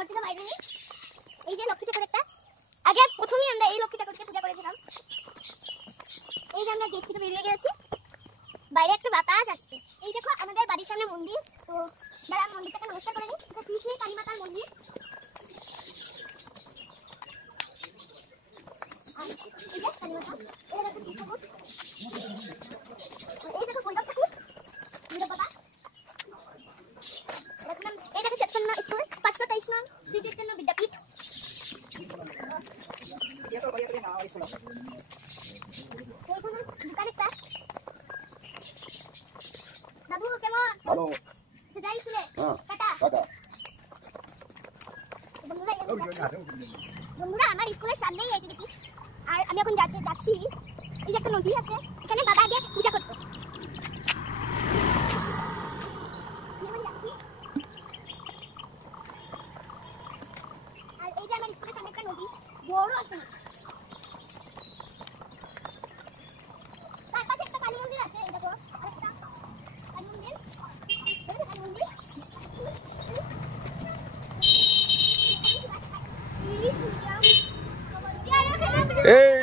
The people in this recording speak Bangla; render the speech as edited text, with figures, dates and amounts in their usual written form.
মূর্তিটা বাইরে নিই। এই যে লক্ষ্মী ঠাকুর একটা, আগে প্রথমেই আমরা এই লক্ষ্মী ঠাকুরকে পূজা করেছিলাম। এই যে আমরা গেট থেকে বেরিয়ে গেছি, বাইরে একটা বাতাস আসছে। এই দেখো আমাদের বাড়ির সামনে মন্দির, তো যারা মন্দিরটাকে নমস্কার করে নিই। এটা শ্রী শ্রী কালী মাতার মন্দির। এই যে কালী মাতা, এই দেখো শিব ঠাকুর, এই দেখো ভৈরব ঠাকুর, ভৈরব বাবা। এই দেখো চৈতন্য স্কুল 523 নং শ্রী চৈতন্য বিদ্যাপীঠ। বাবু কেমন? ভালো। যাই স্কুলে? টাটা। বন্ধুরা আমার স্কুলের সামনেই এসে দেখি, আর আমি এখন যাচ্ছি। এই যে একটা নদী আছে, এখানে বাবা আগে পূজা করতো। আর এই যে আমার স্কুলের সামনে একটা নদী, বড় আছে। তার পাশে একটা কালী মন্দির আছে, এই দেখো আরেকটা কালী মন্দির, কালী মন্দির। এই